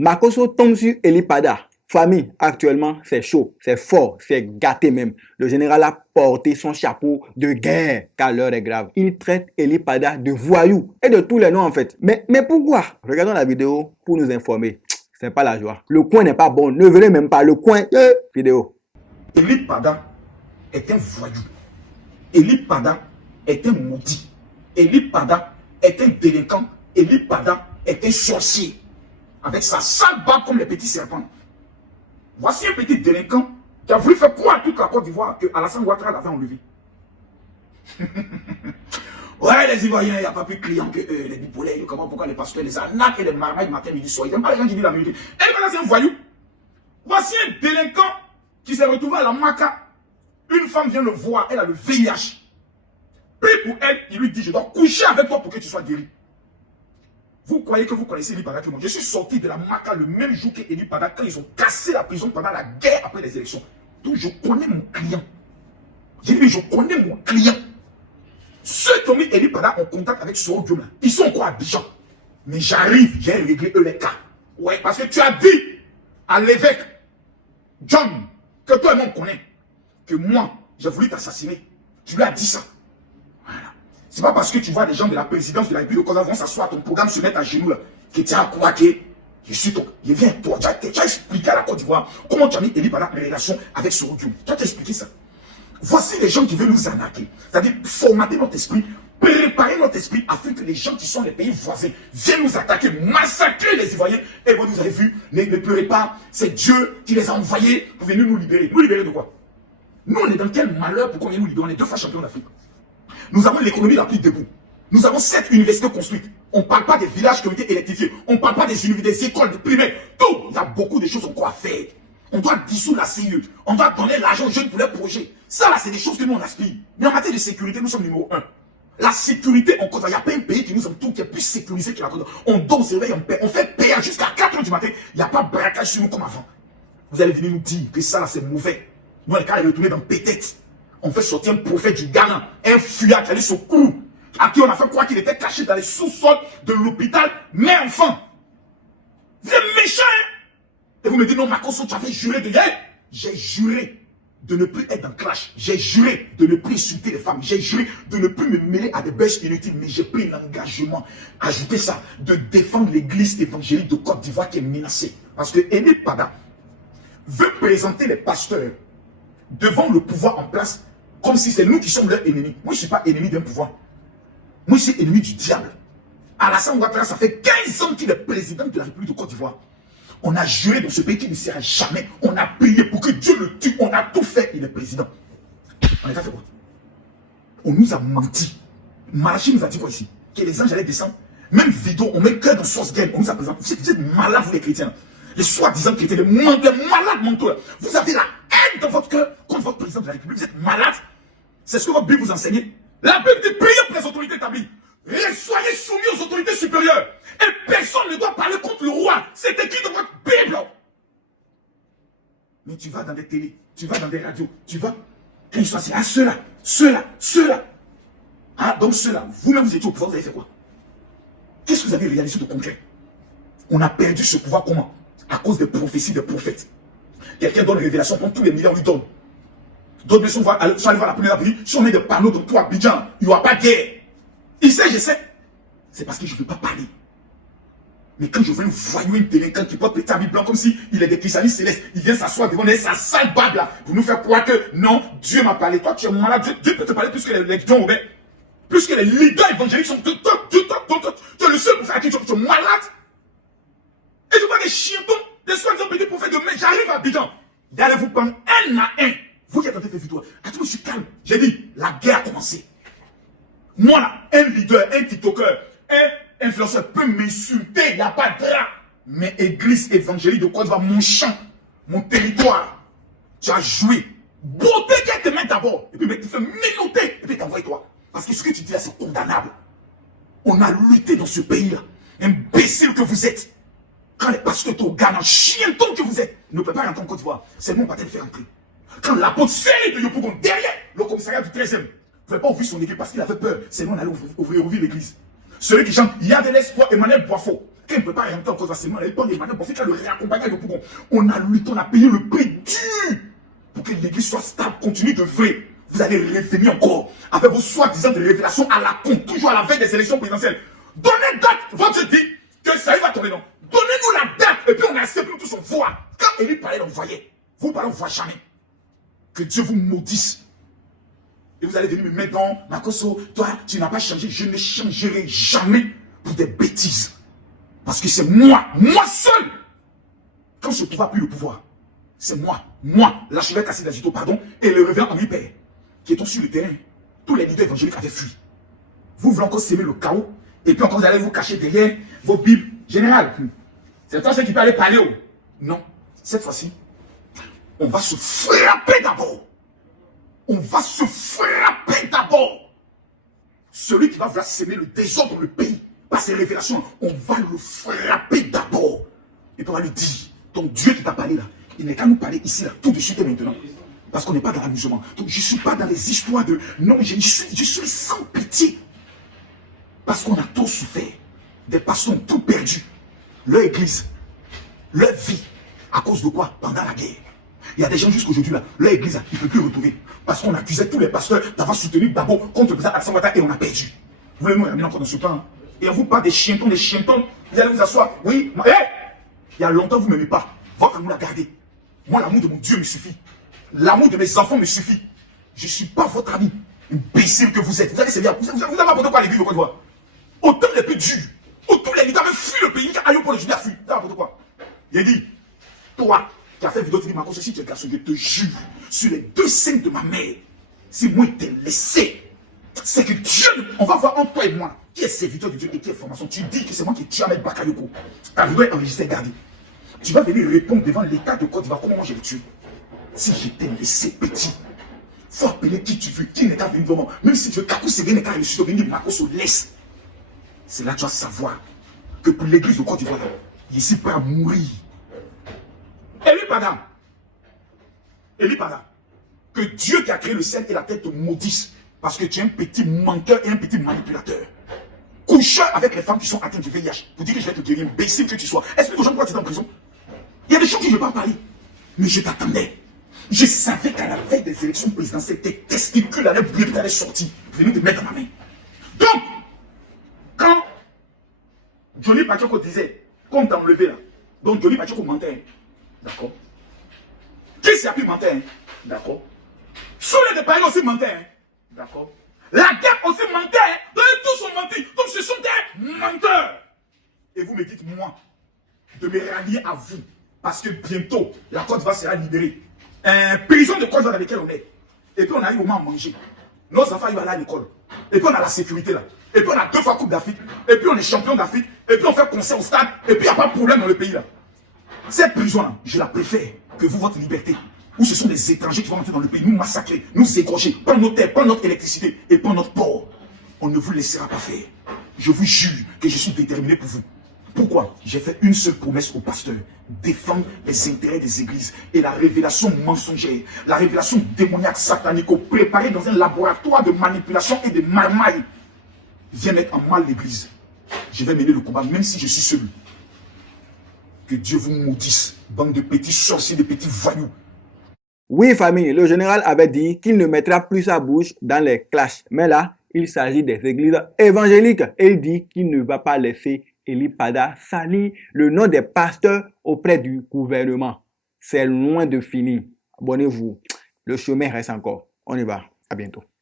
Makosso tombe sur Eli Pada. Famille, actuellement, c'est chaud, c'est fort, c'est gâté même. Le général a porté son chapeau de guerre, car l'heure est grave. Il traite Eli Pada de voyou et de tous les noms en fait. Mais pourquoi? Regardons la vidéo pour nous informer. C'est pas la joie. Le coin n'est pas bon. Ne venez même pas. Le coin. Vidéo. Eli Pada est un voyou. Eli Pada est un maudit. Eli Pada est un délinquant. Eli Pada est un sorcier. Avec sa sale barbe comme les petits serpents. Voici un petit délinquant qui a voulu faire croire à toute la Côte d'Ivoire que Alassane Ouattara l'avait enlevé. Ouais, les Ivoiriens, il n'y a pas plus de clients que eux, les bipolaires. Comment, pourquoi les pasteurs, les arnaques et les marmailles matin, midi, soir. Ils n'aiment pas les gens qui disent la vérité. Et voilà, c'est un voyou. Voici un délinquant qui s'est retrouvé à la Maca. Une femme vient le voir, elle a le VIH. Puis pour elle, il lui dit, je dois coucher avec toi pour que tu sois guéri. Vous croyez que vous connaissez Eli Pada que moi? Je suis sorti de la Maca le même jour que Eli Pada quand ils ont cassé la prison pendant la guerre après les élections. Donc je connais mon client. J'ai dit, je connais mon client. Ceux qui ont mis Eli Pada en contact avec Soro Diom, ils sont quoi à Abidjan? Mais j'arrive, j'ai réglé eux les cas. Ouais, parce que tu as dit à l'évêque John, que toi et moi on connaît, que moi, j'ai voulu t'assassiner. Tu lui as dit ça. Voilà. C'est pas parce que tu vois des gens de la présidence de la République de Côte d'Ivoire vont s'asseoir à ton programme, se mettre à genoux là, que tu as croire que je suis ton. Je viens toi. Tu as expliqué à la Côte d'Ivoire comment tu as mis Eli Pada en relation avec Soro Diom. Tu as expliqué ça. Voici les gens qui veulent nous arnaquer. C'est-à-dire formater notre esprit, préparer notre esprit afin que les gens qui sont les pays voisins viennent nous attaquer, massacrer les Ivoiriens. Et vous avez vu, ne pleurez pas, c'est Dieu qui les a envoyés pour venir nous libérer. Nous libérer de quoi? Nous, on est dans quel malheur pour qu'on vienne nous libérer? On est 2 fois champions d'Afrique. Nous avons l'économie la plus debout. Nous avons 7 universités construites. On ne parle pas des villages qui ont été électrifiés. On ne parle pas des universités, des écoles, des primaires. Tout. Il y a beaucoup de choses encore à faire. On doit dissoudre la CIE. On doit donner l'argent aux jeunes pour leurs projets. Ça, là, c'est des choses que nous, on aspire. Mais en matière de sécurité, nous sommes numéro 1. La sécurité en Côte d'Ivoire, il n'y a pas un pays qui nous entoure qui est plus sécurisé que la Côte d'Ivoire. On dort, on se réveille, on fait payer jusqu'à 4 h du matin. Il n'y a pas de braquage sur nous comme avant. Vous allez venir nous dire que ça, là, c'est mauvais. Nous, on est qu'à retourner dans Pétette. On fait sortir un prophète du Ghana, un fuyard qui allait se cou, à qui on a fait croire qu'il était caché dans les sous-sols de l'hôpital, mais enfant. Vous êtes méchants, hein? Et vous me dites, non, Makosso, tu avais juré de hier. J'ai juré de ne plus être dans clash. J'ai juré de ne plus insulter les femmes. J'ai juré de ne plus me mêler à des bêches inutiles. Mais j'ai pris l'engagement, ajoutez ça, de défendre l'église évangélique de Côte d'Ivoire qui est menacée. Parce que Eli Pada veut présenter les pasteurs devant le pouvoir en place comme si c'est nous qui sommes leurs ennemis. Moi, je ne suis pas ennemi d'un pouvoir. Moi, je suis ennemi du diable. Alassane Ouattara, ça fait 15 ans qu'il est président de la République de Côte d'Ivoire. On a juré dans ce pays qu'il ne sera jamais. On a prié pour que Dieu le tue. On a tout fait. Il est président. On a fait quoi? On nous a menti. Malachi nous a dit quoi ici? Que les anges allaient descendre. Même vidéo, on met cœur dans sauce gaine. On nous a présenté. Vous êtes malades, vous les chrétiens. Les soi-disant chrétiens, les malades mentaux. Vous avez la haine dans votre cœur contre votre président de la République. Vous êtes malades. C'est ce que votre Bible vous enseigne. La Bible dit priez pour les autorités établies. Et soyez soumis aux autorités supérieures. Et personne ne doit parler contre le roi. C'est écrit dans votre Bible. Mais tu vas dans des télés, tu vas dans des radios, tu vas. Quand ils sont assis, ah, ceux-là. Ah, donc ceux-là, vous-même vous étiez au pouvoir, vous avez fait quoi? Qu'est-ce que vous avez réalisé de concret? On a perdu ce pouvoir comment? À cause des prophéties des prophètes. Quelqu'un donne une révélation, quand tous les milliards lui donnent. D'autres sont allés voir la première prière. Si on met des panneaux dans tout Abidjan, il n'y aura pas de guerre. Il sait, je sais. C'est parce que je ne veux pas parler. Mais quand je vois un voyou, un délinquant qui porte des habits blancs comme si il est des chrysalides célestes, il vient s'asseoir devant sa sale barbe là, pour nous faire croire que non, Dieu m'a parlé. Toi, tu es malade. Dieu peut te parler plus que les John Robert. Plus que les leaders évangéliques sont. Tu es le seul pour faire à qui tu es malade. Et je vois des chientons, des soi-disant petits prophètes de mai. J'arrive à Abidjan. D'aller vous prendre un à un. Vous qui êtes en train de faire vidéo. Attends, je suis calme. J'ai dit, la guerre a commencé. Moi là, un leader, un tiktoker, un influenceur peut m'insulter, il n'y a pas de drap. Mais église évangélique de Côte d'Ivoire, mon champ, mon territoire, tu as joué. Beauté qu'elle te met d'abord. Et puis tu fais minoter. Et puis t'envoies toi. Parce que ce que tu dis là, c'est condamnable. On a lutté dans ce pays-là. Imbécile que vous êtes. Quand les pasteurs au Ghana, chienton que vous êtes, ne peut pas rentrer en Côte d'Ivoire. C'est moi qui va te faire entrer. Quand l'apôtre série de Yopougon, derrière le commissariat du 13e, ne pouvait pas ouvrir son église parce qu'il avait peur. C'est nous, on allait ouvrir l'église. Celui qui chante, il y a de l'espoir, Emmanuel Boifo. Quand il ne peut pas rentrer en cause facilement, il prend des manœuvres pour faire le réaccompagner. On a lutté, on a payé le prix dur pour que l'église soit stable, continue de vrai. Vous allez revenir encore avec vos soi-disant révélations à la con, toujours à la veille des élections présidentielles. Donnez date, votre dit que ça y va tomber, non. Donnez-nous la date et puis on accepte nous tous on voit. Quand Élie parlait, on voyait. Vous parlez, on ne voit jamais. Que Dieu vous maudisse. Et vous allez venir me mettre dans Makoso, toi, tu n'as pas changé, je ne changerai jamais pour des bêtises. Parce que c'est moi seul. Quand je ne trouve plus le pouvoir, c'est moi, l'archevêque Kassi d'Azito, pardon, et le révérend Henri Père, qui est sur le terrain. Tous les leaders évangéliques avaient fui. Vous voulez encore s'aimer le chaos, et puis encore vous allez vous cacher derrière vos bibles. Général, c'est toi qui peut aller parler. Non, cette fois-ci, on va se frapper d'abord. On va se frapper d'abord. Celui qui va vouloir s'aimer le désordre dans le pays, par ses révélations, on va le frapper d'abord. Et puis on va lui dire, ton Dieu qui t'a parlé là, il n'est qu'à nous parler ici, là, tout de suite et maintenant. Parce qu'on n'est pas dans l'amusement. Donc je ne suis pas dans les histoires de... Non, je suis sans pitié. Parce qu'on a tout souffert. Des pasteurs ont tout perdu. Leur église, leur vie. À cause de quoi? Pendant la guerre. Il y a des gens jusqu'aujourd'hui là, leur église, ils ne peuvent plus retrouver. Parce qu'on accusait tous les pasteurs d'avoir soutenu d'abord contre le président Alassane Ouattara et on a perdu. Vous voulez nous ramener encore dans ce temps, hein? Et on vous parle des chientons, vous allez vous asseoir. Oui, il y a longtemps vous ne m'aimez pas. Votre amour l'a gardé. Moi, l'amour de mon Dieu me suffit. L'amour de mes enfants me suffit. Je ne suis pas votre ami. Imbécile que vous êtes. Vous allez servir. Vous avez abandonné quoi à l'église de Côte d'Ivoire? Au temps les plus durs, où tous les leaders avaient fui le pays, aïe pour le Judas fui. Vous avez abandonné quoi? Il a dit, toi qui as fait vidéo, tu dis, Marco, si tu es garçon, je te jure, sur les deux seins de ma mère, si moi il t'ai laissé, c'est que Dieu, on va voir entre toi et moi, qui est serviteur de Dieu et qui est formation. Tu dis que c'est moi qui ai tué Ahmed Bakayoko. Ta vidéo est enregistrée, gardée. Tu vas venir répondre devant l'État de Côte d'Ivoire comment moi j'ai le tué. Si je t'ai laissé petit, faut appeler qui tu veux, qui n'est qu'à venir devant moi. Même si tu veux, Kakou Ségué n'est qu'à venir, Marco se laisse. C'est là que tu vas savoir que pour l'église de Côte d'Ivoire, il est ici prêt à mourir. Élie Pada, que Dieu qui a créé le ciel et la terre te maudisse parce que tu es un petit menteur et un petit manipulateur. Coucheur avec les femmes qui sont atteintes du VIH. Pour dire que je vais te guérir, imbécile que tu sois. Explique aux gens pourquoi tu es en prison. Il y a des choses que je ne vais pas parler. Mais je t'attendais. Je savais qu'à la veille des élections présidentielles, tes testicules allaient brûler et tu allais sortir. Venir te mettre dans ma main. Donc, quand Johnny Pachoko disait, qu'on t'a enlevé là, donc Johnny Pachoko mentait. D'accord? Qui s'est appelé menteur? D'accord? Sous les dépaillés aussi menteur. D'accord? La guerre aussi menteur. Donc tous ont menti. Donc ce sont des menteurs. Et vous me dites, moi, de me rallier à vous. Parce que bientôt, la Côte d'Ivoire sera libérée. Prison de Côte d'Ivoire dans laquelle on est. Et puis on arrive au moment à manger. Nos enfants ils vont aller à l'école. Et puis on a la sécurité là. Et puis on a 2 fois Coupe d'Afrique. Et puis on est champion d'Afrique. Et puis on fait concert au stade. Et puis il n'y a pas de problème dans le pays là. Cette prison là, je la préfère que vous, votre liberté. Où ce sont des étrangers qui vont entrer dans le pays, nous massacrer, nous égorger, prendre nos terres, prendre notre électricité et prendre notre port. On ne vous laissera pas faire. Je vous jure que je suis déterminé pour vous. Pourquoi? J'ai fait une seule promesse au pasteur. Défendre les intérêts des églises. Et la révélation mensongère, la révélation démoniaque, satanique, préparée dans un laboratoire de manipulation et de marmaille, vient mettre en mal l'église. Je vais mener le combat, même si je suis seul. Que Dieu vous maudisse, bande de petits sorciers, de petits voyous. Oui, famille, le général avait dit qu'il ne mettra plus sa bouche dans les clashs. Mais là, il s'agit des églises évangéliques. Et il dit qu'il ne va pas laisser Élie Pada salir le nom des pasteurs auprès du gouvernement. C'est loin de finir. Abonnez-vous. Le chemin reste encore. On y va. À bientôt.